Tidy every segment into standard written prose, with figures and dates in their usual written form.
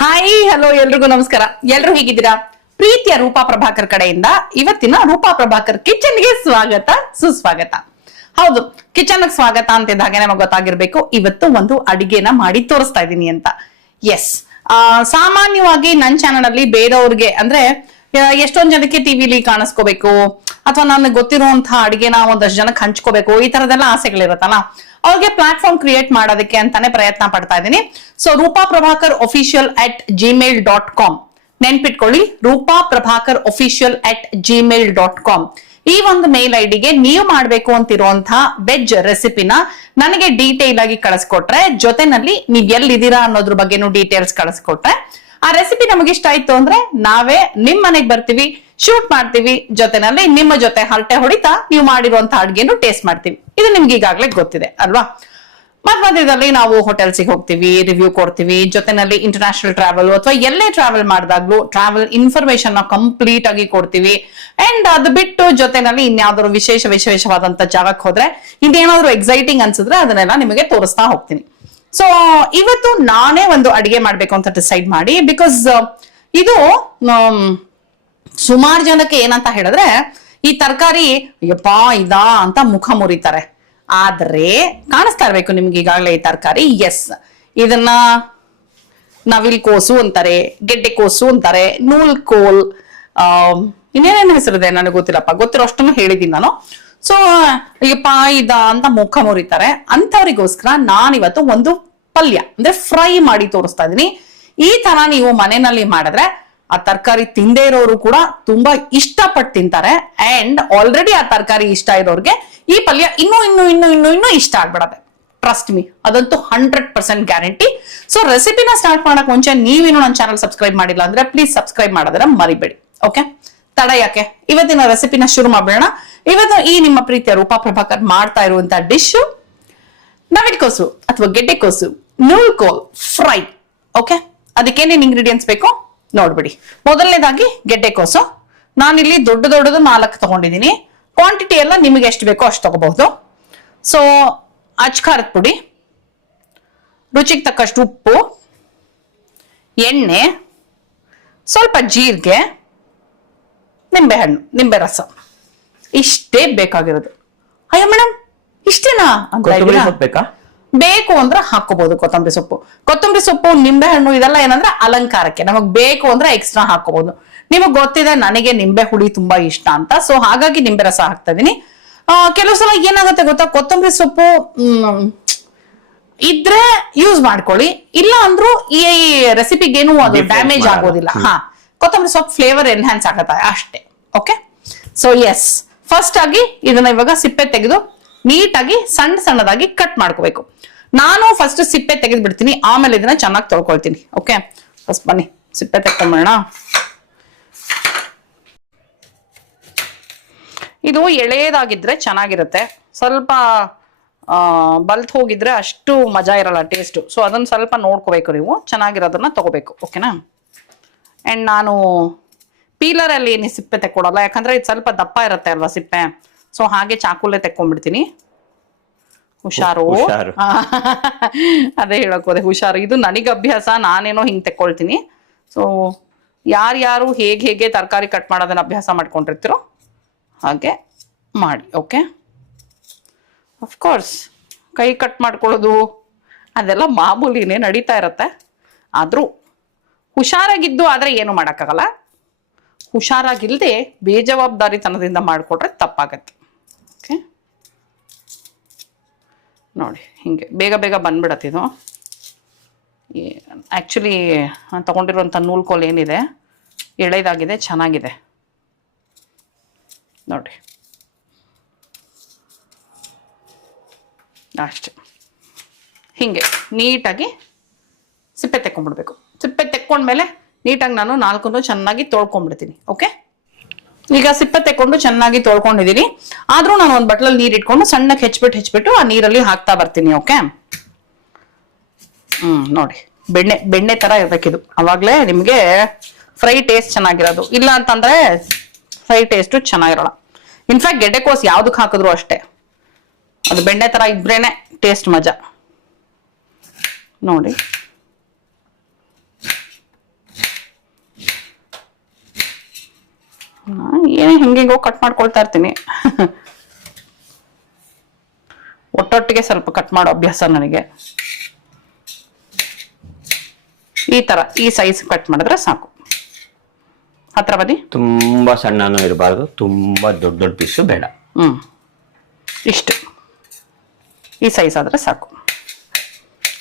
Hi hello ಎಲ್ರಿಗೂ ನಮಸ್ಕಾರ. ಎಲ್ರು ಹೇಗಿದ್ದೀರಾ? ಪ್ರೀತಿಯ ರೂಪಾ ಪ್ರಭಾಕರ್ ಕಡೆಯಿಂದ ಇವತ್ತಿನ ರೂಪಾ ಪ್ರಭಾಕರ್ ಕಿಚನ್ಗೆ ಸ್ವಾಗತ ಸುಸ್ವಾಗತ. ಹೌದು, ಕಿಚನ್ ಸ್ವಾಗತ ಅಂತಿದ್ದಾಗೆ ನಮಗೆ ಗೊತ್ತಾಗಿರ್ಬೇಕು ಇವತ್ತು ಒಂದು ಅಡಿಗೆನ ಮಾಡಿ ತೋರಿಸ್ತಾ ಇದ್ದೀನಿ ಅಂತ. ಎಸ್, ಸಾಮಾನ್ಯವಾಗಿ ನನ್ನ ಚಾನಲ್ ಅಲ್ಲಿ ಬೇರೆಯವ್ರಿಗೆ ಅಂದ್ರೆ ಎಷ್ಟೊಂದ್ ಜನಕ್ಕೆ ಟಿವಿಲಿ ಕಾಣಿಸ್ಕೋಬೇಕು ಅಥವಾ ನನಗೆ ಗೊತ್ತಿರುವಂತಹ ಅಡಿಗೆನ ಒಂದಷ್ಟು ಜನಕ್ಕೆ ಹಂಚ್ಕೋಬೇಕು, ಈ ತರದೆಲ್ಲ ಆಸೆಗಳಿರುತ್ತಲ್ಲ, ಅವ್ರಿಗೆ ಪ್ಲಾಟ್ಫಾರ್ಮ್ ಕ್ರಿಯೇಟ್ ಮಾಡೋದಕ್ಕೆ ಅಂತಾನೆ ಪ್ರಯತ್ನ ಪಡ್ತಾ ಇದ್ದೀನಿ. So Roopa Prabhakar official @gmail.com ನೆನ್ಪಿಟ್ಕೊಳ್ಳಿ, ರೂಪಾ ಪ್ರಭಾಕರ್ official @gmail.com ಈ ಒಂದು ಮೇಲ್ ಐಡಿಗೆ ನೀವು ಮಾಡ್ಬೇಕು ಅಂತಿರುವಂತಹ ವೆಜ್ ರೆಸಿಪಿನ ನನಗೆ ಡೀಟೇಲ್ ಆಗಿ ಕಳಿಸ್ಕೊಟ್ರೆ, ಜೊತೆನಲ್ಲಿ ನೀವ್ ಎಲ್ಲಿದ್ದೀರಾ ಅನ್ನೋದ್ರ ಬಗ್ಗೆನೂ ಡೀಟೇಲ್ಸ್ ಕಳಿಸ್ಕೊಟ್ರೆ, ಆ ರೆಸಿಪಿ ನಮಗೆ ಇಷ್ಟ ಆಯ್ತು ಅಂದ್ರೆ ನಾವೇ ನಿಮ್ ಮನೆಗ್ ಬರ್ತೀವಿ, ಶೂಟ್ ಮಾಡ್ತೀವಿ, ಜೊತೆನಲ್ಲಿ ನಿಮ್ಮ ಜೊತೆ ಹರಟೆ ಹೊಡಿತಾ ನೀವು ಮಾಡಿರುವಂತಹ ಅಡ್ಗೆನು ಟೇಸ್ಟ್ ಮಾಡ್ತೀವಿ. ಇದು ನಿಮ್ಗೆ ಈಗಾಗ್ಲೇ ಗೊತ್ತಿದೆ ಅಲ್ವಾ? ಮಧ್ಯದಲ್ಲಿ ನಾವು ಹೋಟೆಲ್ಸಿಗೆ ಹೋಗ್ತೀವಿ, ರಿವ್ಯೂ ಕೊಡ್ತೀವಿ, ಜೊತೆನಲ್ಲಿ ಇಂಟರ್ನ್ಯಾಷನಲ್ ಟ್ರಾವೆಲ್ ಅಥವಾ ಎಲ್ಲೇ ಟ್ರಾವೆಲ್ ಮಾಡಿದಾಗ್ಲೂ ಟ್ರಾವೆಲ್ ಇನ್ಫಾರ್ಮೇಶನ್ ನ ಕಂಪ್ಲೀಟ್ ಆಗಿ ಕೊಡ್ತೀವಿ. ಅಂಡ್ ಅದು ಬಿಟ್ಟು ಜೊತೆನಲ್ಲಿ ಇನ್ಯಾವ್ದಾದ್ರು ವಿಶೇಷವಾದಂತ ಜಾಗಕ್ಕೆ ಹೋದ್ರೆ ಇನ್ನೇನಾದ್ರು ಎಕ್ಸೈಟಿಂಗ್ ಅನ್ಸಿದ್ರೆ ಅದನ್ನೆಲ್ಲ ನಿಮಗೆ ತೋರಿಸ್ತಾ ಹೋಗ್ತೀನಿ. ಸೊ ಇವತ್ತು ನಾನೇ ಒಂದು ಅಡಿಗೆ ಮಾಡ್ಬೇಕು ಅಂತ ಡಿಸೈಡ್ ಮಾಡಿ, ಬಿಕಾಸ್ ಇದು ಸುಮಾರು ಜನಕ್ಕೆ ಏನಂತ ಹೇಳಿದ್ರೆ ಈ ತರಕಾರಿ ಯಪ್ಪಾ ಇದಾ ಅಂತ ಮುಖ ಮುರಿತಾರೆ. ಆದ್ರೆ ಕಾಣಿಸ್ತಾ ಇರ್ಬೇಕು ನಿಮ್ಗೆ ಈಗಾಗಲೇ ಈ ತರಕಾರಿ. ಎಸ್, ಇದನ್ನ ನವಿಲ್ ಕೋಸು ಅಂತಾರೆ, ಗೆಡ್ಡೆ ಕೋಸು ಅಂತಾರೆ, ನೂಲ್ಕೋಲ್, ಇನ್ನೇನೇನು ಹೆಸರಿದೆ ನನಗೆ ಗೊತ್ತಿಲ್ಲಪ್ಪ, ಗೊತ್ತಿರೋ ಅಷ್ಟನ್ನು ಹೇಳಿದೀನಿ ನಾನು. ಸೊ ಯಪ್ಪಾ ಇದ ಅಂತ ಮುಖ ಮುರಿತಾರೆ. ಅಂತವ್ರಿಗೋಸ್ಕರ ನಾನಿವತ್ತು ಒಂದು ಪಲ್ಯ ಅಂದ್ರೆ ಫ್ರೈ ಮಾಡಿ ತೋರಿಸ್ತಾ ಇದೀನಿ. ಈ ತರ ನೀವು ಮನೆಯಲ್ಲಿ ಮಾಡಿದ್ರೆ ಆ ತರಕಾರಿ ತಿಂದೇ ಇರೋರು ಕೂಡ ತುಂಬಾ ಇಷ್ಟಪಟ್ಟು ತಿಂತಾರೆ. ಅಂಡ್ ಆಲ್ರೆಡಿ ಆ ತರಕಾರಿ ಇಷ್ಟ ಇರೋರ್ಗೆ ಈ ಪಲ್ಯ ಇನ್ನೂ ಇಷ್ಟ ಆಗ್ಬಿಡತ್ತೆ. ಟ್ರಸ್ಟ್ ಮೀ, ಅದಂತೂ 100% ಗ್ಯಾರಂಟಿ. ಸೊ ರೆಸಿಪಿನ ಸ್ಟಾರ್ಟ್ ಮಾಡಕ್ ಮುಂಚೆ ನೀವೇನು ನನ್ನ ಚಾನಲ್ ಸಬ್ಸ್ಕ್ರೈಬ್ ಮಾಡಿಲ್ಲ ಅಂದ್ರೆ ಪ್ಲೀಸ್ ಸಬ್ಸ್ಕ್ರೈಬ್ ಮಾಡೋದನ್ನ ಮರಿಬೇಡಿ. ಓಕೆ, ತಡ ಯಾಕೆ, ಇವತ್ತಿನ ರೆಸಿಪಿನ ಶುರು ಮಾಡೋಣ. ಇವತ್ತು ಈ ನಿಮ್ಮ ಪ್ರೀತಿಯ ರೂಪಾ ಪ್ರಭಾಕರ್ ಮಾಡ್ತಾ ಇರುವಂತಹ ಡಿಶ್ ನವಿಲುಕೋಸು ಅಥವಾ ಗೆಡ್ಡೆಕೋಸು ನೂಲ್ಕೋಲ್ ಫ್ರೈ. ಓಕೆ, ಅದಕ್ಕೇನೇನು ಇಂಗ್ರೀಡಿಯೆಂಟ್ಸ್ ಬೇಕು ನೋಡ್ಬಿಡಿ. ಮೊದಲನೇದಾಗಿ ಗೆಡ್ಡೆಕೋಸು ನಾನಿಲ್ಲಿ ದೊಡ್ಡದು 4 ತಗೊಂಡಿದ್ದೀನಿ. ಕ್ವಾಂಟಿಟಿ ಎಲ್ಲ ನಿಮಗೆ ಎಷ್ಟು ಬೇಕೋ ಅಷ್ಟು ತಗೋಬಹುದು. ಸೊ ಅಚ್ಕಾರದ ಪುಡಿ, ರುಚಿಗೆ ತಕ್ಕಷ್ಟು ಉಪ್ಪು, ಎಣ್ಣೆ, ಸ್ವಲ್ಪ ಜೀರಿಗೆ, ನಿಂಬೆ ರಸ, ಇಷ್ಟೇ ಬೇಕಾಗಿರೋದು. ಅಯ್ಯೋ ಮೇಡಮ್ ಇಷ್ಟೇನಾ ಅಂತ ಬೇಕು ಅಂದ್ರೆ ಹಾಕೋಬಹುದು. ಕೊತ್ತಂಬರಿ ಸೊಪ್ಪು, ನಿಂಬೆ ಹಣ್ಣು ಇದೆಲ್ಲ ಏನಂದ್ರೆ ಅಲಂಕಾರಕ್ಕೆ, ನಮಗ್ ಬೇಕು ಅಂದ್ರೆ ಎಕ್ಸ್ಟ್ರಾ ಹಾಕೋಬಹುದು. ನಿಮಗ್ ಗೊತ್ತಿದೆ ನನಗೆ ನಿಂಬೆ ಹುಳಿ ತುಂಬಾ ಇಷ್ಟ ಅಂತ, ಸೊ ಹಾಗಾಗಿ ನಿಂಬೆ ರಸ ಹಾಕ್ತಾ ಇದೀನಿ. ಕೆಲವು ಸಲ ಏನಾಗುತ್ತೆ ಗೊತ್ತಾ, ಕೊತ್ತಂಬರಿ ಸೊಪ್ಪು ಇದ್ರೆ ಯೂಸ್ ಮಾಡ್ಕೊಳ್ಳಿ, ಇಲ್ಲ ಅಂದ್ರೂ ಈ ರೆಸಿಪಿಗೇನು ಅದು ಡ್ಯಾಮೇಜ್ ಆಗೋದಿಲ್ಲ. ಕೊತ್ತಂಬರಿ ಸೊಪ್ಪು ಫ್ಲೇವರ್ ಎನ್ಹಾನ್ಸ್ ಆಗತ್ತೆ ಅಷ್ಟೇ. ಓಕೆ, ಸೊ ಎಸ್, ಫಸ್ಟ್ ಆಗಿ ಇದನ್ನ ಇವಾಗ ಸಿಪ್ಪೆ ತೆಗೆದು ನೀಟಾಗಿ ಸಣ್ಣದಾಗಿ ಕಟ್ ಮಾಡ್ಕೋಬೇಕು. ನಾನು ಫಸ್ಟ್ ಸಿಪ್ಪೆ ತೆಗೆದು ಬಿಡ್ತೀನಿ, ಆಮೇಲೆ ಇದನ್ನ ಚೆನ್ನಾಗಿ ತೊಳ್ಕೊಳ್ತೀನಿ. ಓಕೆ, ಫಸ್ಟ್ ಬನ್ನಿ ಸಿಪ್ಪೆ ತೆಕ್ಕೊಂಬೋಣ. ಇದು ಎಳೆದಾಗಿದ್ರೆ ಚೆನ್ನಾಗಿರುತ್ತೆ, ಸ್ವಲ್ಪ ಬಲ್ತ್ ಹೋಗಿದ್ರೆ ಅಷ್ಟು ಮಜಾ ಇರಲ್ಲ ಟೇಸ್ಟ್. ಸೊ ಅದನ್ನ ಸ್ವಲ್ಪ ನೋಡ್ಕೋಬೇಕು, ನೀವು ಚೆನ್ನಾಗಿರೋದನ್ನ ತಗೋಬೇಕು. ಓಕೆನಾ? ಅಂಡ್ ನಾನು ಪೀಲರಲ್ಲಿ ಏನು ಸಿಪ್ಪೆ ತೆಕ್ಕೊಡಲ್ಲ, ಯಾಕಂದ್ರೆ ಇದು ಸ್ವಲ್ಪ ದಪ್ಪ ಇರುತ್ತೆ ಅಲ್ವಾ ಸಿಪ್ಪೆ. ಸೊ ಹಾಗೆ ಚಾಕುಲೇ ತೆಕ್ಕೊಂಡ್ಬಿಡ್ತೀನಿ. ಹುಷಾರು ಅದೇ ಹೇಳಕ್ ಹೋದೆ, ಹುಷಾರು. ಇದು ನನಗೆ ಅಭ್ಯಾಸ, ನಾನೇನೋ ಹಿಂಗ್ ತೆಕ್ಕೊಳ್ತೀನಿ. ಸೊ ಯಾರ್ಯಾರು ಹೇಗೆ ತರಕಾರಿ ಕಟ್ ಮಾಡೋದನ್ನ ಅಭ್ಯಾಸ ಮಾಡ್ಕೊಂಡಿರ್ತೀರೋ ಹಾಗೆ ಮಾಡಿ. ಓಕೆ, ಅಫ್ಕೋರ್ಸ್ ಕೈ ಕಟ್ ಮಾಡ್ಕೊಳ್ಳೋದು ಅದೆಲ್ಲ ಮಾಮೂಲಿನೇ ನಡೀತಾ ಇರತ್ತೆ. ಆದ್ರೂ ಹುಷಾರಾಗಿದ್ದು ಆದ್ರೆ ಏನು ಮಾಡೋಕ್ಕಾಗಲ್ಲ. ಹುಷಾರಾಗಿಲ್ಲದೆ ಬೇಜವಾಬ್ದಾರಿತನದಿಂದ ಮಾಡಿಕೊಟ್ರೆ ತಪ್ಪಾಗತ್ತೆ. ಓಕೆ, ನೋಡಿ ಹಿಂಗೆ ಬೇಗ ಬಂದ್ಬಿಡತ್ತೆ ಇದು. ಆ್ಯಕ್ಚುಲಿ ತಗೊಂಡಿರುವಂಥ ನೂಲ್ಕೋಲ್ ಏನಿದೆ ಎಳೆದಾಗಿದೆ, ಚೆನ್ನಾಗಿದೆ ನೋಡಿ ಅಷ್ಟೆ. ಹಿಂಗೆ ನೀಟಾಗಿ ಸಿಪ್ಪೆ ತೆಕ್ಕೊಂಡ್ಬಿಡ್ಬೇಕು. ಸಿಪ್ಪೆ ತೆಕ್ಕೊಂಡ್ಮೇಲೆ ನೀಟಾಗಿ ನಾನು 4 ಚೆನ್ನಾಗಿ ತೊಳ್ಕೊಂಡ್ಬಿಡ್ತೀನಿ. ಓಕೆ, ಈಗ ಸಿಪ್ಪೆ ತೆಕ್ಕೊಂಡು ಚೆನ್ನಾಗಿ ತೊಳ್ಕೊಂಡಿದ್ದೀನಿ. ಆದ್ರೂ ನಾನು ಒಂದು ಬಟ್ಲಲ್ಲಿ ನೀರು ಇಟ್ಕೊಂಡು ಸಣ್ಣಕ್ಕೆ ಹೆಚ್ಚಿಬಿಟ್ಟು ಆ ನೀರಲ್ಲಿ ಹಾಕ್ತಾ ಬರ್ತೀನಿ. ಓಕೆ, ನೋಡಿ ಬೆಣ್ಣೆ ತರ ಇರ್ಬೇಕಿದು, ಅವಾಗ್ಲೇ ನಿಮ್ಗೆ ಫ್ರೈ ಟೇಸ್ಟ್ ಚೆನ್ನಾಗಿರೋದು. ಇಲ್ಲ ಅಂತಂದ್ರೆ ಫ್ರೈ ಟೇಸ್ಟ್ ಚೆನ್ನಾಗಿರಲ್ಲ. ಇನ್ಫ್ಯಾಕ್ಟ್ ಗೆಡ್ಡೆಕೋಸು ಯಾವ್ದಕ್ಕೆ ಹಾಕಿದ್ರು ಅಷ್ಟೇ, ಅದು ಬೆಣ್ಣೆ ತರ ಇದ್ರೇನೆ ಟೇಸ್ಟ್ ಮಜಾ. ನೋಡಿ ಏನೇ ಹೆಂಗೆಂಗೋ ಕಟ್ ಮಾಡ್ಕೊಳ್ತಾ ಇರ್ತೀನಿ. ಒಟ್ಟೊಟ್ಟಿಗೆ ಸ್ವಲ್ಪ ಕಟ್ ಮಾಡೋ ಅಭ್ಯಾಸ ನನಗೆ. ಈ ತರ ಈ ಸೈಜ್ ಕಟ್ ಮಾಡಿದ್ರೆ ಸಾಕು. ಹತ್ರ ಬದಿ. ತುಂಬಾ ಸಣ್ಣನೂ ಇರಬಾರ್ದು, ತುಂಬಾ ದೊಡ್ಡ ದೊಡ್ಡ ಪೀಸು ಬೇಡ. ಇಷ್ಟು ಈ ಸೈಜ್ ಆದ್ರೆ ಸಾಕು.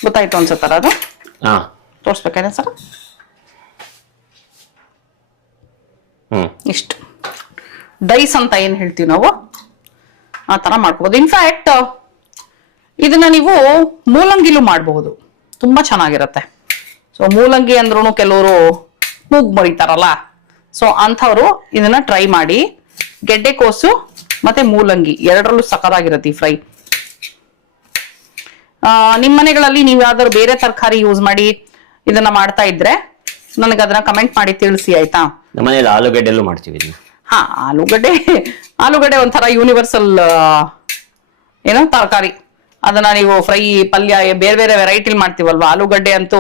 ಗೊತ್ತಾಯ್ತು ಅನ್ಸುತ್ತಾರ ಅದು? ತೋರ್ಸ್ಬೇಕಾದ್ರೆ ಸರ್ ಇಷ್ಟು ಡೈಸ್ ಅಂತ ಏನ್ ಹೇಳ್ತೀವಿ ನಾವು ಆ ತರ ಮಾಡ್ಕೋಬಹುದು. ಇನ್ಫ್ಯಾಕ್ಟ್ ಇದನ್ನ ನೀವು ಮೂಲಂಗಿಲು ಮಾಡಬಹುದು, ತುಂಬಾ ಚೆನ್ನಾಗಿರತ್ತೆ. ಸೊ ಮೂಲಂಗಿ ಅಂದ್ರೂ ಕೆಲವರು ಮೂಗ್ ಮರಿತಾರಲ್ಲ, ಸೊ ಅಂಥವ್ರು ಇದನ್ನ ಟ್ರೈ ಮಾಡಿ. ಗೆಡ್ಡೆಕೋಸು ಮತ್ತೆ ಮೂಲಂಗಿ ಎರಡರಲ್ಲೂ ಸಖತ್ತಾಗಿರತ್ತೆ ಈ ಫ್ರೈ. ನಿಮ್ಮ ಮನೆಗಳಲ್ಲಿ ನೀವು ಯಾವ್ದಾದ್ರು ಬೇರೆ ತರಕಾರಿ ಯೂಸ್ ಮಾಡಿ ಇದನ್ನ ಮಾಡ್ತಾ ಇದ್ರೆ ನನಗೆ ಅದನ್ನ ಕಮೆಂಟ್ ಮಾಡಿ ತಿಳಿಸಿ, ಆಯ್ತಾ? ನಮ್ಮ ಮನೇಲಿ ಆಲೂಗಡ್ಡೆಲ್ಲೂ ಮಾಡ್ತೀವಿ. ಹಾ, ಆಲೂಗಡ್ಡೆ ಒಂಥರ ಯೂನಿವರ್ಸಲ್ ಏನೋ ತರಕಾರಿ. ಅದನ್ನ ನೀವು ಫ್ರೈ, ಪಲ್ಯ, ಬೇರೆ ಬೇರೆ ವೆರೈಟಿಲಿ ಮಾಡ್ತೀವಲ್ವಾ. ಆಲೂಗಡ್ಡೆ ಅಂತೂ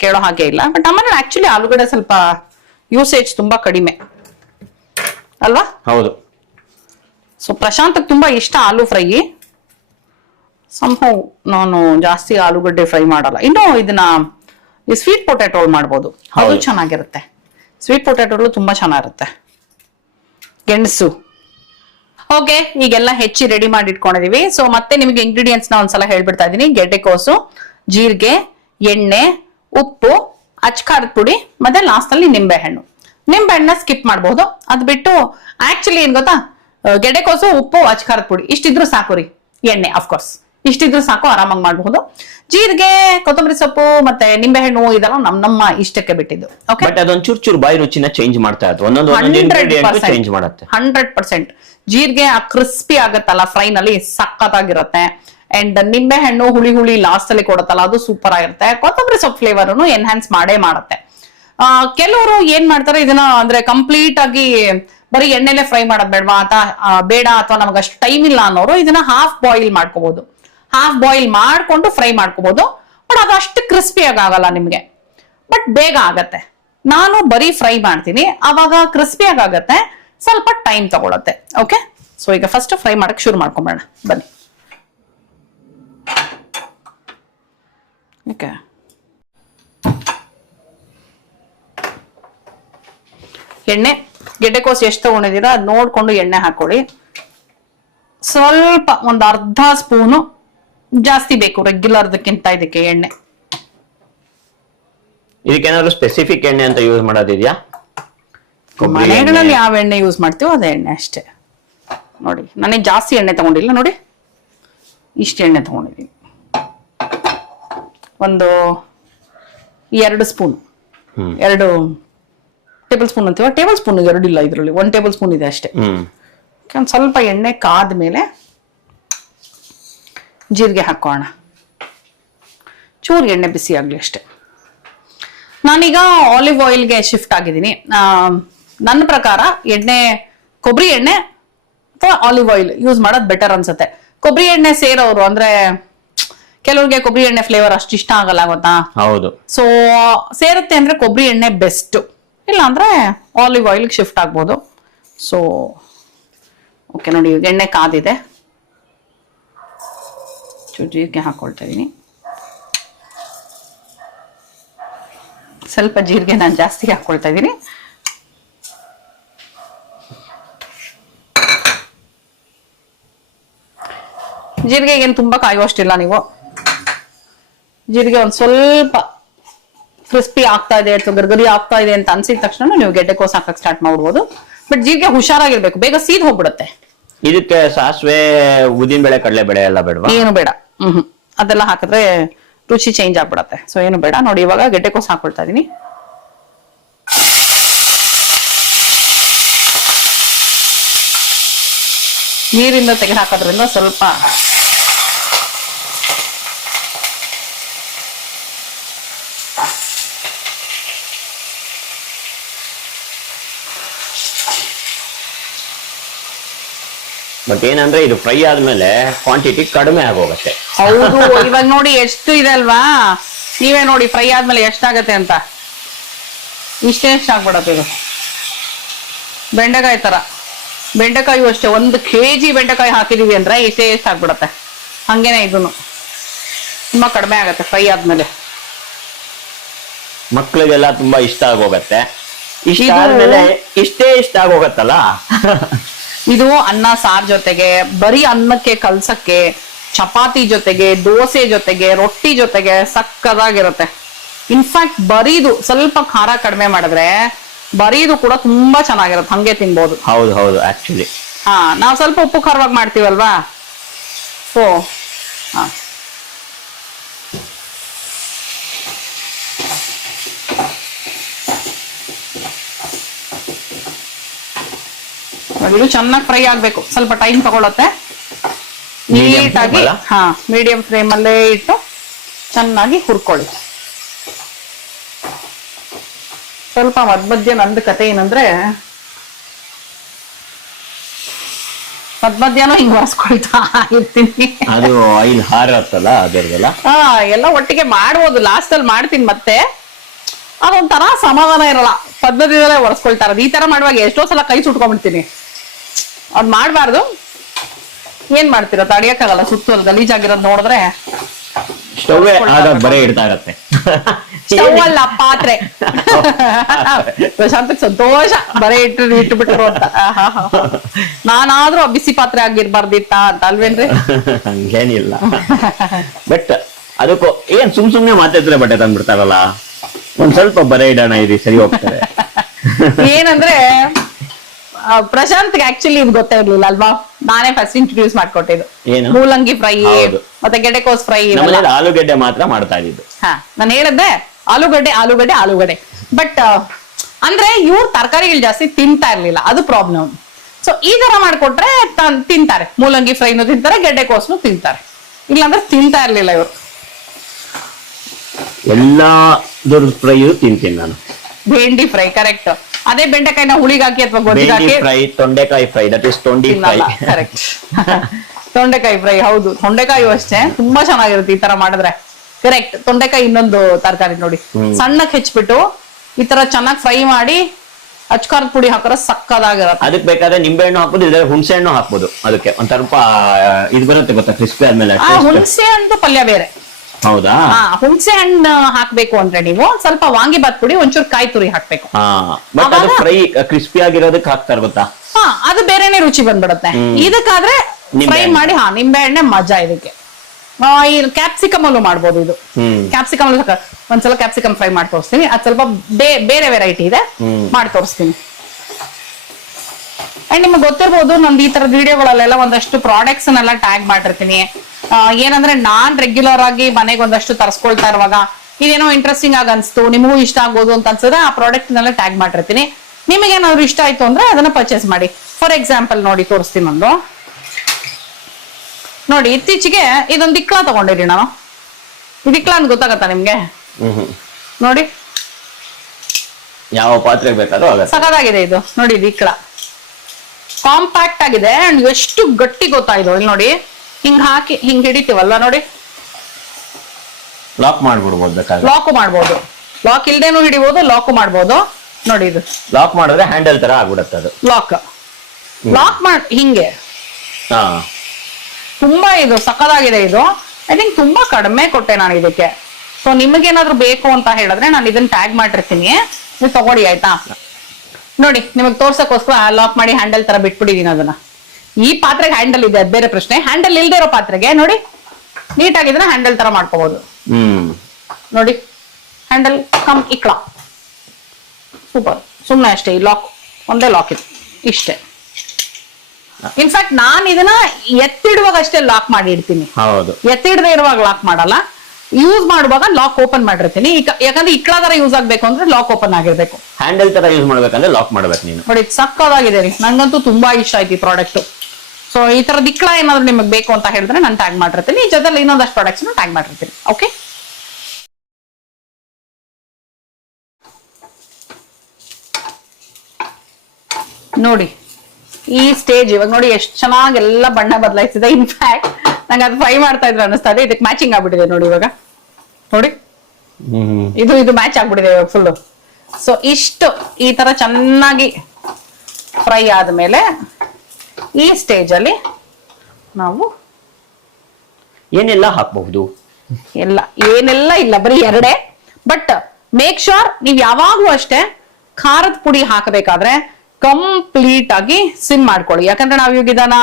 ಕೇಳೋ ಹಾಗೆ ಇಲ್ಲ. ಬಟ್ ನಮ್ಮನೆ ಆಕ್ಚುಲಿ ಆಲೂಗಡ್ಡೆ ಸ್ವಲ್ಪ ಯೂಸೇಜ್ ತುಂಬಾ ಕಡಿಮೆ ಅಲ್ವಾ? ಹೌದು. ಸೊ ಪ್ರಶಾಂತ್ ತುಂಬಾ ಇಷ್ಟ ಆಲೂ ಫ್ರೈ. ಸಂಹೌ ನಾನು ಜಾಸ್ತಿ ಆಲೂಗಡ್ಡೆ ಫ್ರೈ ಮಾಡಲ್ಲ. ಇನ್ನು ಇದನ್ನ ಸ್ವೀಟ್ ಪೊಟ್ಯಾಟೋ ಮಾಡ್ಬೋದು, ಅದು ಚೆನ್ನಾಗಿರುತ್ತೆ. ಸ್ವೀಟ್ ಪೊಟ್ಯಾಟೋ ತುಂಬಾ ಚೆನ್ನಾಗಿರುತ್ತೆ. ಗೆಣಸು. ಓಕೆ, ಈಗೆಲ್ಲ ಹೆಚ್ಚಿ ರೆಡಿ ಮಾಡಿ ಇಟ್ಕೊಂಡಿದೀವಿ. ಸೊ ಮತ್ತೆ ನಿಮಗೆ ಇಂಗ್ರೀಡಿಯೆಂಟ್ಸ್ ನ ಒಂದ್ಸಲ ಹೇಳ್ಬಿಡ್ತಾ ಇದೀನಿ. ಗೆಡ್ಡೆಕೋಸು, ಜೀರಿಗೆ, ಎಣ್ಣೆ, ಉಪ್ಪು, ಅಚ್ಕಾರದ ಪುಡಿ, ಮತ್ತೆ ಲಾಸ್ಟ್ ಅಲ್ಲಿ ನಿಂಬೆಹಣ್ಣು. ನಿಂಬೆಹಣ್ಣ ಸ್ಕಿಪ್ ಮಾಡಬಹುದು. ಅದ್ ಬಿಟ್ಟು ಆಕ್ಚುಲಿ ಏನ್ ಗೊತ್ತಾ, ಗೆಡ್ಡೆಕೋಸು, ಉಪ್ಪು, ಅಚ್ಕಾರದ ಪುಡಿ ಇಷ್ಟಿದ್ರು ಸಾಕು ರೀ. ಎಣ್ಣೆ ಅಫ್ಕೋರ್ಸ್ ಇಷ್ಟಿದ್ರು ಸಾಕು, ಆರಾಮಾಗಿ ಮಾಡಬಹುದು. ಜೀರಿಗೆ, ಕೊತ್ತಂಬರಿ ಸೊಪ್ಪು ಮತ್ತೆ ನಿಂಬೆಹಣ್ಣು ಇದೆಲ್ಲ ನಮ್ಮ ಇಷ್ಟಕ್ಕೆ ಬಿಟ್ಟಿದ್ದು. ಓಕೆ, ಬಟ್ ಅದೊಂದು ಚೂರು ಬಾಯಿ ರುಚಿನ ಚೇಂಜ್ ಮಾಡ್ತಾ ಇತ್ತು. ಒಂದೊಂದು 100% ಜೀರಿಗೆ ಕ್ರಿಸ್ಪಿ ಆಗತ್ತಲ್ಲ ಫ್ರೈ ನಲ್ಲಿ, ಸಖತ್ತಾಗಿರುತ್ತೆ. ಅಂಡ್ ನಿಂಬೆ ಹಣ್ಣು ಹುಳಿ ಹುಳಿ ಲಾಸ್ಟ್ ಅಲ್ಲಿ ಕೊಡುತ್ತಲ್ಲ, ಅದು ಸೂಪರ್ ಆಗಿರುತ್ತೆ. ಕೊತ್ತಂಬರಿ ಸೊಪ್ಪು ಫ್ಲೇವರ್ ಎನ್ಹಾನ್ಸ್ ಮಾಡೇ ಮಾಡುತ್ತೆ. ಕೆಲವರು ಏನ್ ಮಾಡ್ತಾರೆ ಇದನ್ನ ಅಂದ್ರೆ ಕಂಪ್ಲೀಟ್ ಆಗಿ ಬರೀ ಎಣ್ಣೆಲೆ ಫ್ರೈ ಮಾಡೋದ್ ಬೇಡ ಅಥವಾ ನಮ್ಗೆ ಅಷ್ಟು ಟೈಮ್ ಇಲ್ಲ ಅನ್ನೋರು ಇದನ್ನ ಹಾಫ್ ಬಾಯಿಲ್ ಮಾಡ್ಕೋಬಹುದು. ಹಾಫ್ ಬಾಯಿಲ್ ಮಾಡ್ಕೊಂಡು ಫ್ರೈ ಮಾಡ್ಕೋಬಹುದು. ಬಟ್ ಅದು ಅಷ್ಟು ಕ್ರಿಸ್ಪಿಯಾಗಿ ಆಗಲ್ಲ ನಿಮ್ಗೆ, ಬಟ್ ಬೇಗ ಆಗತ್ತೆ. ನಾನು ಬರೀ ಫ್ರೈ ಮಾಡ್ತೀನಿ, ಅವಾಗ ಕ್ರಿಸ್ಪಿಯಾಗಿ ಆಗತ್ತೆ, ಸ್ವಲ್ಪ ಟೈಮ್ ತಗೊಳತ್ತೆ. ಓಕೆ, ಸೊ ಈಗ ಫಸ್ಟ್ ಫ್ರೈ ಮಾಡಕ್ ಶುರು ಮಾಡ್ಕೊಂಬೇಡ ಬನ್ನಿ. ಓಕೆ, ಎಣ್ಣೆ ಗೆಡ್ಡೆಕೋಸು ಎಷ್ಟು ತಗೊಂಡಿದ್ದೀರಾ ಅದ್ ನೋಡ್ಕೊಂಡು ಎಣ್ಣೆ ಹಾಕೊಳ್ಳಿ. ಸ್ವಲ್ಪ ಒಂದು ಅರ್ಧ ಸ್ಪೂನು ಜಾಸ್ತಿ ಬೇಕು ರೆಗ್ಯುಲರ್ದಕ್ಕಿಂತ ಇದಕ್ಕೆ ಎಣ್ಣೆ. ಇದಕ್ಕೇನಾದ್ರು ಸ್ಪೆಸಿಫಿಕ್ ಎಣ್ಣೆ ಅಂತ ಯೂಸ್ ಮಾಡೋದಿದ್ಯಾ? ಮನೆಗಳಲ್ಲಿ ಯಾವ ಎಣ್ಣೆ ಯೂಸ್ ಮಾಡ್ತೀವೋ ಅದೇ ಎಣ್ಣೆ ಅಷ್ಟೇ. ನೋಡಿ ನನಗೆ ಜಾಸ್ತಿ ಎಣ್ಣೆ ತಗೊಂಡಿಲ್ಲ, ನೋಡಿ ಇಷ್ಟು ಎಣ್ಣೆ ತಗೊಂಡಿದ್ದೀನಿ. ಒಂದು 2 ಸ್ಪೂನ್, 2 ಟೇಬಲ್ ಸ್ಪೂನ್ ಅಂತೀವ. ಟೇಬಲ್ ಸ್ಪೂನ್ 2 ಇಲ್ಲ, ಇದರಲ್ಲಿ 1 ಟೇಬಲ್ ಸ್ಪೂನ್ ಇದೆ ಅಷ್ಟೇ. ಒಂದು ಸ್ವಲ್ಪ ಎಣ್ಣೆ ಕಾದ ಮೇಲೆ ಜೀರಿಗೆ ಹಾಕೋಣ. ಚೂರು ಎಣ್ಣೆ ಬಿಸಿ ಆಗ್ಲಿ ಅಷ್ಟೇ. ನಾನೀಗ ಆಲಿವ್ ಆಯಿಲ್ಗೆ ಶಿಫ್ಟ್ ಆಗಿದ್ದೀನಿ. ನನ್ನ ಪ್ರಕಾರ ಕೊಬ್ಬರಿ ಎಣ್ಣೆ ಅಥವಾ ಆಲಿವ್ ಆಯಿಲ್ ಯೂಸ್ ಮಾಡೋದು ಬೆಟರ್ ಅನ್ಸುತ್ತೆ. ಕೊಬ್ಬರಿ ಎಣ್ಣೆ ಸೇರೋರು ಅಂದ್ರೆ ಕೆಲವ್ರಿಗೆ ಕೊಬ್ಬರಿ ಎಣ್ಣೆ ಫ್ಲೇವರ್ ಅಷ್ಟು ಇಷ್ಟ ಆಗಲ್ಲ, ಗೊತ್ತಾ? ಹೌದು. ಸೊ ಸೇರುತ್ತೆ ಅಂದ್ರೆ ಕೊಬ್ಬರಿ ಎಣ್ಣೆ ಬೆಸ್ಟ್, ಇಲ್ಲ ಅಂದ್ರೆ ಆಲಿವ್ ಆಯಿಲ್ಗೆ ಶಿಫ್ಟ್ ಆಗ್ಬೋದು. ಸೊ ಓಕೆ, ನೋಡಿ ಎಣ್ಣೆ ಕಾದಿದೆ. ಜೀರಿಗೆ ಹಾಕೊಳ್ತಾ ಇದೀನಿ. ಸ್ವಲ್ಪ ಜೀರಿಗೆ ನಾನು ಜಾಸ್ತಿ ಹಾಕೊಳ್ತಾ ಇದ್ದೀನಿ. ಜೀರಿಗೆ ಏನು ತುಂಬಾ ಕಾಯುವಷ್ಟಿಲ್ಲ ನೀವು. ಜೀರಿಗೆ ಒಂದ್ ಸ್ವಲ್ಪ ಕ್ರಿಸ್ಪಿ ಆಗ್ತಾ ಇದೆ ಅಥವಾ ಗರ್ಗರಿ ಆಗ್ತಾ ಇದೆ ಅಂತ ಅನ್ಸಿದ ತಕ್ಷಣ ನೀವು ಗೆಡ್ಡೆಕೋಸು ಹಾಕಕ್ ಸ್ಟಾರ್ಟ್ ಮಾಡ್ಬೋದು. ಬಟ್ ಜೀರಿಗೆ ಹುಷಾರಾಗಿರ್ಬೇಕು, ಬೇಗ ಸೀದ್ ಹೋಗ್ಬಿಡುತ್ತೆ. ಇದಕ್ಕೆ ಸಾಸಿವೆ, ಉದ್ದಿನ ಬೇಳೆ, ಕಡಲೆ ಬೇಳೆ ಎಲ್ಲ ಬೇಡ? ಏನು ಬೇಡ. ಅದೆಲ್ಲ ಹಾಕಿದ್ರೆ ರುಚಿ ಚೇಂಜ್ ಆಗ್ಬಿಡತ್ತೆ. ಸೊ ಏನು ಬೇಡ. ನೋಡಿ ಇವಾಗ ಗೆಡ್ಡೆಕೋಸು ಹಾಕೊಳ್ತಾ ಇದೀನಿ. ನೀರಿಂದ ತೆಗೆದು ಹಾಕೋದ್ರಿಂದ ಸ್ವಲ್ಪ ಬಟ್ ಏನಂದ್ರೆ ಇದು ಫ್ರೈ ಆದ್ಮೇಲೆ ಕ್ವಾಂಟಿಟಿ ಕಡಿಮೆ ಆಗೋಗುತ್ತೆ. ಹೌದು, ಇವಾಗ ನೋಡಿ ಎಷ್ಟು ಇದೆ ಅಲ್ವಾ? ನೀವೇ ನೋಡಿ ಫ್ರೈ ಆದ್ಮೇಲೆ ಎಷ್ಟಾಗತ್ತೆ ಅಂತ. ಇಷ್ಟೇ ಆಗ್ಬಿಡತ್ತೆ ಇದು. ಬೆಂಡೆಕಾಯಿ ತರ. ಬೆಂಡೆಕಾಯಿ ಅಷ್ಟೇ, 1 kg ಬೆಂಡೆಕಾಯಿ ಹಾಕಿದೀವಿ ಅಂದ್ರೆ ಇಷ್ಟೇ ಆಗ್ಬಿಡತ್ತೆ. ಹಂಗೇನೆ ಇದನ್ನು ತುಂಬಾ ಕಡಿಮೆ ಆಗತ್ತೆ ಫ್ರೈ ಆದ್ಮೇಲೆ. ಮಕ್ಳಿಗೆಲ್ಲ ತುಂಬಾ ಇಷ್ಟ ಆಗೋಗತ್ತೆ. ಇಷ್ಟ ಇದು- ಆದ್ಮೇಲೆ ಇಷ್ಟ ಆಗೋಗತ್ತಲ್ಲ. ಇದು ಅನ್ನ ಸಾರ್ ಜೊತೆಗೆ, ಬರೀ ಅನ್ನಕ್ಕೆ ಕಲ್ಸಕ್ಕೆ, ಚಪಾತಿ ಜೊತೆಗೆ, ದೋಸೆ ಜೊತೆಗೆ, ರೊಟ್ಟಿ ಜೊತೆಗೆ ಸಕ್ಕದಾಗಿರುತ್ತೆ. ಇನ್ಫ್ಯಾಕ್ಟ್ ಬರೀದು ಸ್ವಲ್ಪ ಖಾರ ಕಡಿಮೆ ಮಾಡಿದ್ರೆ ಬರೀದು ಕೂಡ ತುಂಬಾ ಚೆನ್ನಾಗಿರುತ್ತೆ, ಹಂಗೆ ತಿನ್ಬೋದು. ಹೌದು ಹೌದು ಆಕ್ಚುಲಿ. ಹಾ, ನಾವು ಸ್ವಲ್ಪ ಉಪ್ಪು ಖಾರವಾಗಿ ಮಾಡ್ತೀವಲ್ವಾ, ಸೊ ಹಾ. ಇದು ಚೆನ್ನಾಗಿ ಫ್ರೈ ಆಗ್ಬೇಕು, ಸ್ವಲ್ಪ ಟೈಮ್ ತಗೊಳತ್ತೆ. Medium ನೀಟಾಗಿ flame ಅಲ್ಲ? ಹಾ, ಮೀಡಿಯಂ ಫ್ಲೇಮ್ ಅಲ್ಲೇ ಇಟ್ಟು ಚೆನ್ನಾಗಿ ಹುರ್ಕೊಳ್ಳಿ. ಸ್ವಲ್ಪ ಮಧ್ಯ ನಂದು ಕತೆ ಏನಂದ್ರೆ, ಮಧ್ಯಾಹ್ನ ಹಿಂಗ್ ಒರೆಸ್ಕೊಳ್ತಾ ಇರ್ತೀನಿ. ಅದು ಆಯಿಲ್ ಹಾರತ್ತಲ್ಲ ಅದರದೆಲ್ಲ. ಹಾ, ಎಲ್ಲ ಒಟ್ಟಿಗೆ ಮಾಡ್ಬೋದು, ಲಾಸ್ಟ್ ಅಲ್ಲಿ ಮಾಡ್ತೀನಿ. ಮತ್ತೆ ಅದೊಂಥರ ಸಮಾಧಾನ ಇರಲ್ಲ, ಪದ್ಧತಿದಲ್ಲೇ ಒರೆಸ್ಕೊಳ್ತಾ ಇರೋದು. ಈ ತರ ಮಾಡುವಾಗ ಎಷ್ಟೋ ಸಲ ಕೈ ಸುಟ್ಕೊಂಡ್ಬಿಡ್ತೀನಿ. ಅದ್ ಮಾಡ್ಬಾರ್ದು. ಏನ್ ಮಾಡ್ತೀರ, ತಡಿಯಕ್ಕಾಗಲ್ಲ, ಸುತ್ತು ಗಲೀಜಾಗಿರೋದು ನೋಡಿದ್ರೆ. ಸ್ಟವ್ ಆಗ ಬರೇ ಇಡ್ತಾ ಇರತ್ತೆ. ಸ್ಟವ್ ಅಲ್ಲ, ಪಾತ್ರೆ. ಪ್ರಶಾಂತಕ್ಕೆ ಸಂತೋಷ, ಬರೇ ಇಟ್ಬಿಟ್ರು ಅಂತ. ನಾನಾದ್ರೂ ಬಿಸಿ ಪಾತ್ರೆ ಆಗಿರ್ಬಾರ್ದಿತ್ತ ಅಂತ ಅಲ್ವೇನ್ರಿ? ಹಂಗೇನಿಲ್ಲ. ಬಟ್ ಅದಕ್ಕೂ ಏನ್ ಸುಮ್ನೆ ಮಾತಾಡಿದ್ರೆ ಬಟ್ಟೆ ತಂದ್ಬಿಡ್ತಾರಲ್ಲ, ಒಂದ್ ಸ್ವಲ್ಪ ಬರೇ ಇಡೋಣ ಇರಿ, ಸರಿ ಹೋಗ್ತಾರೆ. ಏನಂದ್ರೆ ಪ್ರಶಾಂತ್ಗೆ ಆಕ್ಚುಲಿ ಇದು ಗೊತ್ತೇ ಇರ್ಲಿಲ್ಲ ಅಲ್ವಾ, ನಾನೇ ಫಸ್ಟ್ ಇಂಟ್ರೊಡ್ಯೂಸ್ ಮಾಡ್ಕೊಟ್ಟಿದ್ದು. ಏನು? ಮೂಲಂಗಿ ಫ್ರೈ ಹೌದು. ಮತ್ತೆ ಗೆಡ್ಡೆಕೋಸ್ ಫ್ರೈ. ನಮ್ಮನೇಲಿ ಆಲೂಗೆಡ್ಡೆ ಮಾತ್ರ ಮಾಡ್ತಾ ಇದ್ದು. ಹಾ, ನಾನು ಹೇಳಿದ್ದೆ ಆಲೂಗಡ್ಡೆ. ಬಟ್ ಅಂದ್ರೆ ಇವ್ರು ತರಕಾರಿಗಳು ಜಾಸ್ತಿ ತಿಂತಾ ಇರ್ಲಿಲ್ಲ, ಅದು ಪ್ರಾಬ್ಲಮ್. ಸೊ ಈ ತರ ಮಾಡ್ಕೊಟ್ರೆ ತಿಂತಾರೆ. ಮೂಲಂಗಿ ಫ್ರೈನು ತಿಂತಾರೆ, ಗೆಡ್ಡೆಕೋಸ್ನು ತಿಂತಾರೆ. ಇಲ್ಲಾಂದ್ರೆ ತಿಂತಾ ಇರ್ಲಿಲ್ಲ ಇವ್ರು. ಎಲ್ಲಾದ್ರ ಫ್ರೈ ತಿಂತೀನಿ ನಾನು. ಭೇಂಡಿ ಫ್ರೈ ಕರೆಕ್ಟ್. ಅದೇ ಬೆಂಡೆಕಾಯಿನ ಹುಳಿಗೆ ಹಾಕಿ ಅಥವಾ ಗೊಜ್ಜಿಗೆ ಭೇಂಡಿ ಹಾಕಿ ಫ್ರೈ, ತೊಂಡೆಕಾಯಿ ಫ್ರೈ, ದಟ್ ಇಸ್ ತೊಂಡಿ ಫ್ರೈ. ಕರೆಕ್ಟ್. ತೊಂಡೆಕಾಯಿ ಫ್ರೈ, ಹೌದು. ತೊಂಡೆಕಾಯಿ ಅಷ್ಟೇ ತುಂಬಾ ಚೆನ್ನಾಗಿರುತ್ತೆ ಈ ತರ ಮಾಡಿದ್ರೆ. ಕರೆಕ್ಟ್. ತೊಂಡೆಕಾಯಿ ಇನ್ನೊಂದು ತರಕಾರಿ ನೋಡಿ, ಸಣ್ಣಕ್ಕೆ ಹೆಚ್ಚಿಬಿಟ್ಟು ಈ ತರ ಚೆನ್ನಾಗಿ ಫ್ರೈ ಮಾಡಿ ಅಚ್ಕಾರದ ಪುಡಿ ಹಾಕಿದ್ರೆ ಸಕ್ಕದಾಗಿರುತ್ತೆ. ಅದಕ್ಕೆ ಬೇಕಾದ್ರೆ ನಿಂಬೆ ಹಣ್ಣು ಹಾಕ್ಬೋದು, ಇದ್ರೆ ಹುಣಸೆ ಹಣ್ಣು ಹಾಕ್ಬೋದು. ಅದಕ್ಕೆ ಒಂದ್ ಸ್ವಲ್ಪ ಇದು ಬರುತ್ತೆ ಗೊತ್ತಾ, ಕ್ರಿಸ್ಪಿ ಆದ್ಮೇಲೆ. ಹುಣಸೆ ಹಣ್ಣು ಪಲ್ಯ ಬೇರೆ. ಹೌದಾ? ಹುಣಸೆ ಹಣ್ಣು ಹಾಕ್ಬೇಕು ಅಂದ್ರೆ ನೀವು ಸ್ವಲ್ಪ ವಾಂಗಿಬಾತ್ ಪುಡಿ, ಒಂಚೂರು ಕಾಯಿ ತುರಿ ಹಾಕ್ಬೇಕು. ಬಟ್ ಅದು ಫ್ರೈ ಕ್ರಿಸ್ಪಿ ಆಗಿರೋದಕ್ಕೆ ಹಾಕ್ತಾರ ಗೊತ್ತಾ? ಅದು ಬೇರೆನೆ ರುಚಿ ಬಂದ್ಬಿಡುತ್ತೆ. ಇದಕ್ಕಾದ್ರೆ ಫ್ರೈ ಮಾಡಿ ನಿಂಬೆ ಹಣ್ಣೆ ಮಜಾ ಇದಕ್ಕೆ. ಈ ಕ್ಯಾಪ್ಸಿಕಮ್ ಅಲ್ಲೂ ಮಾಡ್ಬೋದು ಇದು. ಕ್ಯಾಪ್ಸಿಕಮ್ ಅಲ್ಲೂ ಒಂದ್ಸಲ ಕ್ಯಾಪ್ಸಿಕಮ್ ಫ್ರೈ ಮಾಡಿ ತೋರಿಸ್ತೀನಿ. ಅದ್ ಸ್ವಲ್ಪ ಬೇರೆ ವೆರೈಟಿ ಇದೆ, ಮಾಡಿ ತೋರಿಸ್ತೀನಿ. ಅಂಡ್ ನಿಮ್ಗೆ ಗೊತ್ತಿರ್ಬೋದು, ನಂದು ಈ ತರದ ವಿಡಿಯೋಗಳಲ್ಲೆಲ್ಲ ಒಂದಷ್ಟು ಪ್ರಾಡಕ್ಟ್ಸ್ ನೆಲ್ಲ ಟ್ಯಾಗ್ ಮಾಡಿರ್ತೀನಿ. ಏನಂದ್ರೆ ನಾನ್ ರೆಗ್ಯುಲರ್ ಆಗಿ ಮನೆಗೆ ಒಂದಷ್ಟು ತರಿಸ್ಕೊಳ್ತಾ ಇರುವಾಗ ಇದೇನೋ ಇಂಟ್ರೆಸ್ಟಿಂಗ್ ಆಗಿ ಅನ್ಸ್ತು, ನಿಮಗೂ ಇಷ್ಟ ಆಗ್ಬೋದು ಅಂತ ಅನ್ಸಿದ್ರೆ ಆ ಪ್ರಾಡಕ್ಟ್ ನೆಲ್ಲ ಟ್ಯಾಗ್ ಮಾಡಿರ್ತೀನಿ. ನಿಮಗೇನಾದ್ರು ಇಷ್ಟ ಆಯ್ತು ಅಂದ್ರೆ ಅದನ್ನ ಪರ್ಚೇಸ್ ಮಾಡಿ. ಫಾರ್ ಎಕ್ಸಾಂಪಲ್ ನೋಡಿ, ತೋರಿಸ್ತೀನಿ ಒಂದು. ನೋಡಿ, ಇತ್ತೀಚೆಗೆ ಇದೊಂದು ದಿಕ್ಲಾ ತಗೊಂಡಿರಿ ನಾನು. ಈ ದಿಕ್ಲಾ ಅಂತ ಗೊತ್ತಾಗತ್ತಾ ನಿಮ್ಗೆ? ನೋಡಿ, ಯಾವ ಪಾತ್ರೆ ಬೇಕಾದ್ರೂ ಆಗತ್ತೆ. ಸಖತ್ತಾಗಿದೆ ಇದು. ನೋಡಿ, ದಿಕ್ಲಾ ಕಾಂಪ್ಯಾಕ್ಟ್ ಆಗಿದೆ ಅಂಡ್ ಎಷ್ಟು ಗಟ್ಟಿ ಗೊತ್ತಾ ಇದು. ಇಲ್ಲಿ ನೋಡಿ, ಹಿಂಗ್ ಹಾಕಿ ಹಿಂಗ್ ಹಿಡಿತೀವಲ್ವಾ, ನೋಡಿ ಲಾಕ್ ಮಾಡ್ಬಿಡ್ಬೋದು ಬೇಕಾದ್ರೆ. ಲಾಕು ಮಾಡ್ಬೋದು, ಲಾಕ್ ಇಲ್ದೇನು ಹಿಡಿಬಹುದು, ಲಾಕು ಮಾಡ್ಬೋದು. ನೋಡಿ, ಇದು ಲಾಕ್ ಮಾಡಿದ್ರೆ ಹ್ಯಾಂಡಲ್ ತರ ಆಗ್ಬಿಡತ್ತೆ ಅದು. ಲಾಕ್ ಮಾಡಿ ಹಿಂಗೆ. ಹಾ, ತುಂಬಾ ಇದು ಸಕ್ಕದಾಗಿದೆ ಇದು. ಐ ಥಿಂಕ್ ತುಂಬಾ ಕಡಿಮೆ ಕೊಟ್ಟೆ ನಾನು ಇದಕ್ಕೆ. ಸೊ ನಿಮಗೇನಾದ್ರು ಬೇಕು ಅಂತ ಹೇಳಿದ್ರೆ ನಾನು ಇದನ್ನ ಟ್ಯಾಗ್ ಮಾಡಿರ್ತೀನಿ, ನೀವು ತಗೊಳ್ಳಿ ಆಯ್ತಾ. ನೋಡಿ, ನಿಮಗ್ ತೋರ್ಸಕ್ಕೋಸ್ಕರ ಲಾಕ್ ಮಾಡಿ ಹ್ಯಾಂಡಲ್ ತರ ಬಿಟ್ಬಿಟ್ಟಿದೀನಿ ಅದನ್ನ. ಈ ಪಾತ್ರೆಗೆ ಹ್ಯಾಂಡಲ್ ಇದೆ, ಅದ್ ಬೇರೆ ಪ್ರಶ್ನೆ. ಹ್ಯಾಂಡಲ್ ಇಲ್ದೇ ಇರೋ ಪಾತ್ರೆಗೆ ನೋಡಿ ನೀಟಾಗಿದ್ರೆ ಹ್ಯಾಂಡಲ್ ತರ ಮಾಡ್ಕೋಬಹುದು. ನೋಡಿ, ಹ್ಯಾಂಡಲ್ ಕಮ್ ಇಕ್ಲಾ, ಸೂಪರ್. ಸುಮ್ನೆ ಅಷ್ಟೇ, ಈ ಲಾಕ್ ಒಂದೇ ಲಾಕ್ ಇದೆ, ಇಷ್ಟೇ. ಇನ್ಫ್ಯಾಕ್ಟ್ ನಾನ್ ಇದನ್ನ ಎತ್ತಿಡುವಾಗ ಅಷ್ಟೇ ಲಾಕ್ ಮಾಡಿ ಇಡ್ತೀನಿ. ಹೌದು, ಎತ್ತಿಡದೆ ಇರುವಾಗ ಲಾಕ್ ಮಾಡಲ್ಲ. ಯೂಸ್ ಮಾಡುವಾಗ ಲಾಕ್ ಓಪನ್ ಮಾಡಿರ್ತೀನಿ. ಯಾಕಂದ್ರೆ ಇಕ್ಲಾ ತರ ಯೂಸ್ ಆಗ್ಬೇಕು ಅಂದ್ರೆ ಲಾಕ್ ಓಪನ್ ಆಗಿರ್ಬೇಕು. ಹ್ಯಾಂಡಲ್ ತರ ಯೂಸ್ ಮಾಡ್ಬೇಕಂದ್ರೆ ಲಾಕ್ ಮಾಡ್ಬೇಕು ನೀನು. ನೋಡಿ, ಸಕ್ಕದಾಗಿದೆ ರೀ, ನಂಗಂತೂ ತುಂಬಾ ಇಷ್ಟ ಆಯ್ತು ಈ ಪ್ರಾಡಕ್ಟ್. ಸೊ ಈ ತರ ದಿಕ್ಲಾ ಏನಾದ್ರು ನಿಮಗೆ ಬೇಕು ಅಂತ ಹೇಳಿದ್ರೆ ನಾನು ಟ್ಯಾಗ್ ಮಾಡಿರ್ತೀನಿ. ಈ ಜೊತೆಲಿ ಇನ್ನೊಂದಷ್ಟು ಪ್ರಾಡಕ್ಟ್ಸ್ ಟ್ಯಾಗ್ ಮಾಡಿರ್ತೀನಿ. ಓಕೆ, ನೋಡಿ ಈ ಸ್ಟೇಜ್ ಇವಾಗ ನೋಡಿ ಎಷ್ಟು ಚೆನ್ನಾಗಿ ಎಲ್ಲ ಬಣ್ಣ ಬದಲಾಯಿಸಿದೆ. ಇನ್ಫ್ಯಾಕ್ಟ್ ನಂಗೆ ಅದು ಫ್ರೈ ಮಾಡ್ತಾ ಇದ್ರೆ ಅನಿಸ್ತಾ ಇದೆ, ಇದಕ್ಕೆ ಮ್ಯಾಚಿಂಗ್ ಆಗ್ಬಿಟ್ಟಿದೆ ನೋಡಿ. ಇವಾಗ ನೋಡಿ, ಇದು ಮ್ಯಾಚ್ ಆಗ್ಬಿಟ್ಟಿದೆ ಇವಾಗ ಫುಲ್. ಸೊ ಇಷ್ಟು ಈ ತರ ಚೆನ್ನಾಗಿ ಫ್ರೈ ಆದ್ಮೇಲೆ ಈ ಸ್ಟೇಜ್ ಅಲ್ಲಿ ನಾವು ಏನೆಲ್ಲ ಹಾಕಬಹುದು? ಏನೆಲ್ಲ ಇಲ್ಲ, ಬರೀ ಎರಡೇ. ಬಟ್ ಮೇಕ್ ಶೋರ್ ನೀವ್ ಯಾವಾಗ್ಲೂ ಅಷ್ಟೇ ಖಾರದ ಪುಡಿ ಹಾಕಬೇಕಾದ್ರೆ ಕಂಪ್ಲೀಟ್ ಆಗಿ ಸಿಮ್ ಮಾಡ್ಕೊಳ್ಳಿ. ಯಾಕಂದ್ರೆ ನಾವ್ ಇವಾಗ ಇದನ್ನ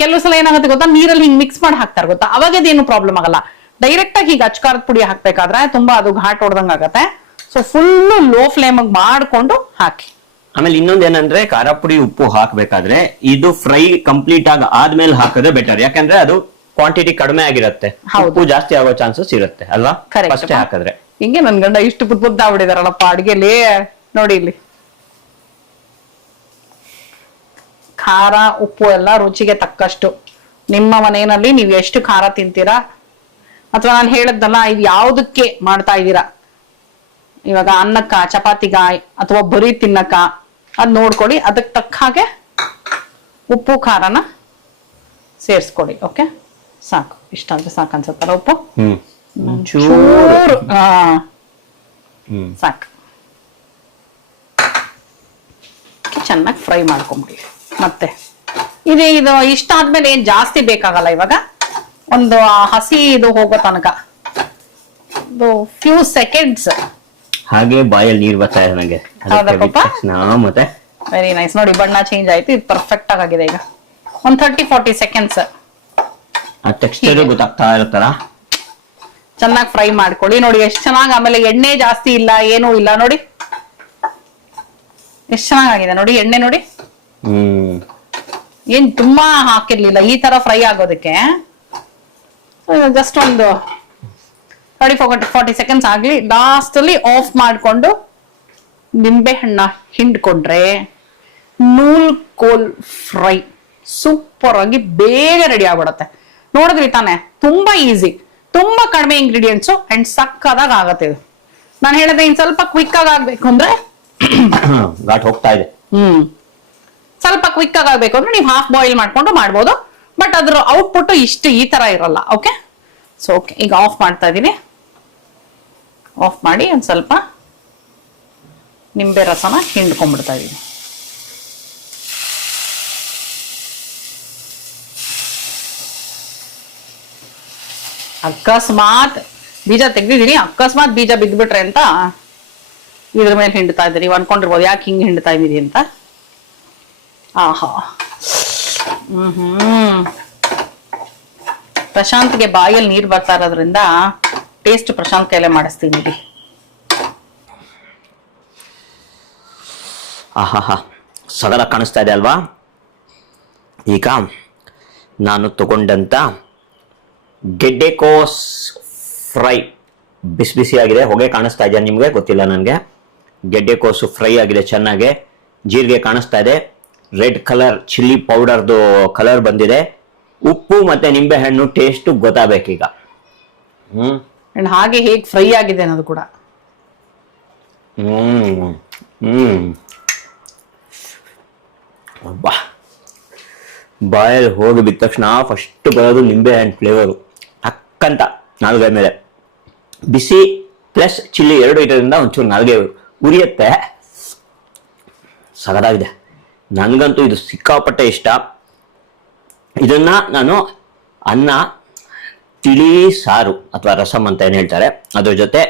ಕೆಲವು ಸಲ ಏನಾಗುತ್ತೆ ಗೊತ್ತಾ, ನೀರಲ್ಲಿ ಹಿಂಗ್ ಮಿಕ್ಸ್ ಮಾಡಿ ಹಾಕ್ತಾರ ಗೊತ್ತಾ, ಅವಾಗ ಅದೇನು ಪ್ರಾಬ್ಲಮ್ ಆಗಲ್ಲ. ಡೈರೆಕ್ಟ್ ಆಗಿ ಈಗ ಅಚ್ಕಾರದ ಪುಡಿ ಹಾಕ್ಬೇಕಾದ್ರೆ ತುಂಬಾ ಅದು ಘಾಟ್ ಹೊಡ್ದಂಗ ಆಗತ್ತೆ. ಸೊ ಫುಲ್ ಲೋ ಫ್ಲೇಮ್ ಮಾಡ್ಕೊಂಡು ಹಾಕಿ. ಆಮೇಲೆ ಇನ್ನೊಂದೇನಂದ್ರೆ ಖಾರ ಪುಡಿ ಉಪ್ಪು ಹಾಕ್ಬೇಕಾದ್ರೆ ಇದು ಫ್ರೈ ಕಂಪ್ಲೀಟ್ ಆಗಿ ಆದ್ಮೇಲೆ ಹಾಕಿದ್ರೆ ಬೆಟರ್. ಯಾಕಂದ್ರೆ ಅದು ಕ್ವಾಂಟಿಟಿ ಕಡಿಮೆ ಆಗಿರುತ್ತೆ, ಉಪ್ಪು ಜಾಸ್ತಿ ಆಗೋ ಚಾನ್ಸಸ್ ಇರುತ್ತೆ ಅಲ್ವಾ ಫಸ್ಟ್ ಹಾಕಿದ್ರೆ. ಹಿಂಗೆ ನನ್ ಗಂಡ ಇಷ್ಟು ಬುದ್ಧಾಗ್ಬಿಟ್ಟಿದಾರಲ್ಲಪ್ಪ ಅಡ್ಗೆಲಿ. ನೋಡಿ ಇಲ್ಲಿ ಖಾರ ಉಪ್ಪು ಎಲ್ಲ ರುಚಿಗೆ ತಕ್ಕಷ್ಟು. ನಿಮ್ಮ ಮನೆಯಲ್ಲಿ ನೀವು ಎಷ್ಟು ಖಾರ ತಿಂತೀರಾ, ಅಥವಾ ನಾನು ಹೇಳದ್ದಲ್ಲ ಇದು ಯಾವ್ದಕ್ಕೆ ಮಾಡ್ತಾ ಇದ್ದೀರಾ, ಇವಾಗ ಅನ್ನಕ್ಕ, ಚಪಾತಿಗ, ಅಥವಾ ಬರೀ ತಿನ್ನಕ್ಕ, ಅದ್ ನೋಡ್ಕೊಳ್ಳಿ. ಅದಕ್ಕೆ ತಕ್ಕ ಹಾಗೆ ಉಪ್ಪು ಖಾರನ ಸೇರಿಸ್ಕೊಡಿ. ಓಕೆ, ಸಾಕು. ಇಷ್ಟಾದ್ರೆ ಸಾಕು ಅನ್ಸತ್ತಲ್ಲ ಉಪ್ಪು? ಚೂರು ಸಾಕು. ಚೆನ್ನಾಗಿ ಫ್ರೈ ಮಾಡ್ಕೊಂಬಿಡಿ. ಮತ್ತೆ ಇದು ಇಷ್ಟ ಆದ್ಮೇಲೆ ಏನ್ ಜಾಸ್ತಿ ಬೇಕಾಗಲ್ಲ. ಇವಾಗ ಒಂದು ಹಸಿ ಇದು ಹೋಗೋ ತನಕ ಫ್ಯೂ ಸೆಕೆಂಡ್ಸ್ ಹಾಗೆ ಬಾಯಲ್ಲಿ ನೀರ್ ಬರ್ತಾ ಇದೆ ನನಗೆ. ಮತ್ತೆ ವೆರಿ ನೈಸ್. ನೋಡಿ ಬಣ್ಣ ಚೇಂಜ್ ಆಯ್ತು, ಇದು ಪರ್ಫೆಕ್ಟ್ ಆಗಿದೆ. ಈಗ ಒಂದ್ 30-40 ಸೆಕೆಂಡ್ಸ್ ಟೆಕ್ಸ್ಚರ್ ಗೊತ್ತಾಗ್ತಾ ಇರುತ್ತಲ್ಲ. ಚೆನ್ನಾಗಿ ಫ್ರೈ ಮಾಡ್ಕೊಳ್ಳಿ. ನೋಡಿ ಎಷ್ಟು ಚೆನ್ನಾಗಿ. ಆಮೇಲೆ ಎಣ್ಣೆ ಜಾಸ್ತಿ ಇಲ್ಲ, ಏನೂ ಇಲ್ಲ. ನೋಡಿ ಎಷ್ಟು ಚೆನ್ನಾಗಿದೆ. ನೋಡಿ ಎಣ್ಣೆ ನೋಡಿ, ಏನ್ ತುಂಬಾ ಹಾಕಿರ್ಲಿಲ್ಲ ಈ ತರ ಫ್ರೈ ಆಗೋದಕ್ಕೆ. ಜಸ್ಟ್ ಒಂದು 30-40 ಸೆಕೆಂಡ್ಸ್ ಆಗ್ಲಿ. ಲಾಸ್ಟ್ ಅಲ್ಲಿ ಆಫ್ ಮಾಡ್ಕೊಂಡು ನಿಂಬೆ ಹಣ್ಣ ಹಿಂಡ್ಕೊಂಡ್ರೆ ನೂಲ್ ಕೋಲ್ ಫ್ರೈ ಸೂಪರ್ ಆಗಿ ಬೇಗ ರೆಡಿ ಆಗ್ಬಿಡತ್ತೆ. ನೋಡಿದ್ರಿ ತಾನೆ, ತುಂಬಾ ಈಸಿ, ತುಂಬಾ ಕಡಿಮೆ ಇಂಗ್ರೀಡಿಯೆಂಟ್ಸ್ ಅಂಡ್ ಸಕ್ಕದಾಗ ಆಗತ್ತೆ ಇದು. ನಾನು ಹೇಳಿದ್ರೆ ಇನ್ ಸ್ವಲ್ಪ ಕ್ವಿಕ್ ಆಗಿ ಆಗ್ಬೇಕು ಅಂದ್ರೆ ಘಾಟ್ ಹೋಗ್ತಾ ಇದೆ. ಸ್ವಲ್ಪ ಕ್ವಿಕ್ ಆಗಿ ಆಗ್ಬೇಕು ಅಂದ್ರೆ ನೀವು ಹಾಫ್ ಬಾಯ್ಲ್ ಮಾಡ್ಕೊಂಡು ಮಾಡ್ಬೋದು. ಬಟ್ ಅದ್ರ ಔಟ್ಪುಟ್ ಈ ತರ ಇರಲ್ಲ. ಓಕೆ, ಸೊ ಓಕೆ, ಈಗ ಆಫ್ ಮಾಡ್ತಾ ಇದೀನಿ. ಆಫ್ ಮಾಡಿ ಒಂದ್ ಸ್ವಲ್ಪ ನಿಂಬೆ ರಸನ ಹಿಂಡ್ಕೊಂಡ್ಬಿಡ್ತಾ ಇದೀನಿ. ಅಕಸ್ಮಾತ್ ಬೀಜ ತೆಗ್ದಿದೀನಿ, ಅಕಸ್ಮಾತ್ ಬೀಜ ಬಿದ್ಬಿಟ್ರೆ ಅಂತ ಇದ್ರ ಮೇಲೆ ಹಿಂಡ್ತಾ ಇದ್ದೀನಿ. ನೀವು ಅನ್ಕೊಂಡಿರ್ಬೋದು ಯಾಕೆ ಹಿಂಗ್ ಹಿಂಡ್ತಾ ಇದೀನಿ ಅಂತ. ಆಹಾ, ಪ್ರಶಾಂತ್ಗೆ ಬಾಯಲ್ಲಿ ನೀರ್ ಬರ್ತಾ ಇರೋದ್ರಿಂದ ಟೇಸ್ಟ್ ಪ್ರಶಾಂತ್ ಕೈಲೇ ಮಾಡಿಸ್ತೀನಿ. ಆಹಾ, ಸಗಲ ಕಾಣಿಸ್ತಾ ಇದೆ ಅಲ್ವಾ? ಈಗ ನಾನು ತಗೊಂಡಂತ ಗೆಡ್ಡೆಕೋಸ್ ಫ್ರೈ ಬಿಸಿ ಬಿಸಿ ಆಗಿದೆ. ಹೊಗೆ ಕಾಣಿಸ್ತಾ ಇದೆಯಾ ನಿಮ್ಗೆ? ಗೊತ್ತಿಲ್ಲ ನನಗೆ. ಗೆಡ್ಡೆಕೋಸು ಫ್ರೈ ಆಗಿದೆ ಚೆನ್ನಾಗೆ. ಜೀರಿಗೆ ಕಾಣಿಸ್ತಾ ಇದೆ. ರೆಡ್ ಕಲರ್ ಚಿಲ್ಲಿ ಪೌಡರ್ದು ಕಲರ್ ಬಂದಿದೆ. ಉಪ್ಪು ಮತ್ತೆ ನಿಂಬೆ ಹಣ್ಣು ಟೇಸ್ಟ್ ಗೊತ್ತಾಗಬೇಕೀಗ. ಹಾಗೆ ಹೇಗೆ ಫ್ರೈ ಆಗಿದೆ ಅನ್ನೋದು ಕೂಡ. ಬಾಯಲ್ಲಿ ಹೋಗಿ ಬಿದ್ದ ತಕ್ಷಣ ಫಸ್ಟ್ ಬರೋದು ನಿಂಬೆ ಹಣ್ಣು ಫ್ಲೇವರು. ಅಕ್ಕಂತ ನಾಲ್ಗೆ ಮೇಲೆ ಬಿಸಿ ಪ್ಲಸ್ ಚಿಲ್ಲಿ ಎರಡು ಇರೋದ್ರಿಂದ ಒಂಚೂರು ನಾಲ್ಗೆ ಉರಿಯುತ್ತೆ. ಸಗದಾಗಿದೆ. ನನಗಂತೂ ಇದು ಸಿಕ್ಕಾಪಟ್ಟೆ ಇಷ್ಟ. ಇದನ್ನ ನಾನು ಅನ್ನ, ತಿಳಿ ಸಾರು ಅಥವಾ ರಸಮ್ ಅಂತ ಏನು ಹೇಳ್ತಾರೆ, ಅದ್ರ ಜೊತೆ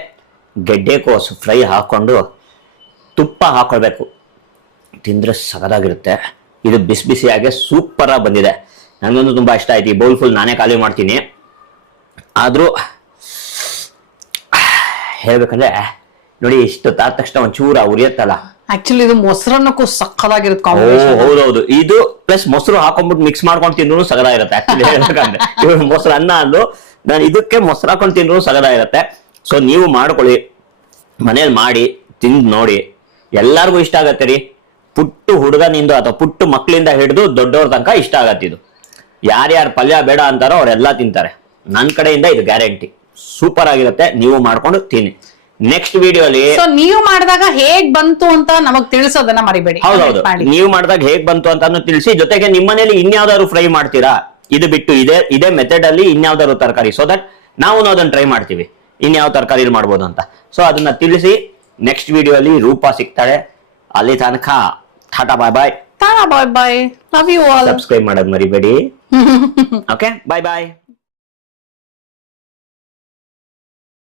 ಗೆಡ್ಡೆಕೋಸು ಫ್ರೈ ಹಾಕೊಂಡು ತುಪ್ಪ ಹಾಕೊಳ್ಬೇಕು, ತಿಂದ್ರೆ ಸಗದಾಗಿರುತ್ತೆ. ಇದು ಬಿಸಿ ಬಿಸಿಯಾಗೆ ಸೂಪರ್ ಆಗಿ ಬಂದಿದೆ. ನನಗಂತೂ ತುಂಬಾ ಇಷ್ಟ ಆಯ್ತು. ಈ ಬೌಲ್ ಫುಲ್ ನಾನೇ ಖಾಲಿ ಮಾಡ್ತೀನಿ. ಆದ್ರೂ ಹೇಳ್ಬೇಕಂದ್ರೆ ನೋಡಿ, ಇಷ್ಟು ತಾದ ತಕ್ಷಣ ಒಂಚೂರ ಉರಿಯತ್ತಲ್ಲ. ಆಕ್ಚುಲಿ ಇದು ಮೊಸರನ್ನಕ್ಕೂ ಸಕ್ಕದಾಗಿರುತ್ತೆ. ಹೌದೌದು. ಇದು ಪ್ಲಸ್ ಮೊಸರು ಹಾಕೊಂಡ್ಬಿಟ್ಟು ಮಿಕ್ಸ್ ಮಾಡ್ಕೊಂಡು ತಿಂದ್ರು ಸಗದಾಗಿರುತ್ತೆ. ಆಕ್ಚುಲಿ ಹೇಳ್ಬೇಕಂದ್ರೆ ಇವಾಗ ಮೊಸರು ಅನ್ನ ಅಂದು ನಾನು ಇದಕ್ಕೆ ಮೊಸರು ಹಾಕೊಂಡು ತಿಂದ್ರು ಸಗದಾಗಿರುತ್ತೆ. ಸೊ ನೀವು ಮಾಡ್ಕೊಳ್ಳಿ, ಮನೇಲಿ ಮಾಡಿ ತಿಂದು ನೋಡಿ, ಎಲ್ಲಾರ್ಗು ಇಷ್ಟ ಆಗತ್ತೆ ರೀ. ಪುಟ್ಟು ಹುಡುಗನಿಂದ ಅಥವಾ ಪುಟ್ಟು ಮಕ್ಕಳಿಂದ ಹಿಡಿದು ದೊಡ್ಡವ್ರ ತನಕ ಇಷ್ಟ ಆಗತ್ತೆ ಇದು. ಯಾರ್ಯಾರು ಪಲ್ಯ ಬೇಡ ಅಂತಾರೋ ಅವರೆಲ್ಲ ತಿಂತಾರೆ. ನನ್ನ ಕಡೆಯಿಂದ ಇದು ಗ್ಯಾರಂಟಿ. ಸೂಪರ್ ಆಗಿರುತ್ತೆ. ನೀವು ಮಾಡ್ಕೊಂಡು ತಿನ್ನಿ. ನೆಕ್ಸ್ಟ್ ವಿಡಿಯೋಲಿ ನೀವು ಮಾಡಿದಾಗ ಹೇಗ್ ಬಂತು ಅಂತ ನಮಗ್ ತಿಳಿಸೋದನ್ನ ಮರಿಬೇಡಿ. ಹೌದೌದು, ನೀವು ಮಾಡಿದಾಗ ಹೇಗ್ ಬಂತು ಅಂತಾನು ತಿಳಿಸಿ. ಜೊತೆಗೆ ನಿಮ್ಮನೇಲಿ ಇನ್ಯಾವ್ದಾದ್ರು ಫ್ರೈ ಮಾಡ್ತೀರಾ, ಇದು ಬಿಟ್ಟು ಇದೇ ಮೆಥಡ್ ಅಲ್ಲಿ ಇನ್ಯಾವ್ದಾದ್ರು ತರಕಾರಿ, ಸೊ ದಟ್ ನಾವು ಅದನ್ನ ಟ್ರೈ ಮಾಡ್ತೀವಿ ಇನ್ಯಾವ ತರಕಾರಿ ಮಾಡ್ಬೋದು ಅಂತ. ಸೊ ಅದನ್ನ ತಿಳಿಸಿ. ನೆಕ್ಸ್ಟ್ ವಿಡಿಯೋ ಅಲ್ಲಿ ರೂಪ ಸಿಗ್ತಾಳೆ. ಅಲ್ಲಿ ತನಕ tata bye bye. Bye bye. Love you all. Subscribe ಮಾಡೋದು ಮರಿಬೇಡಿ. ಓಕೆ, ಬಾಯ್ ಬಾಯ್.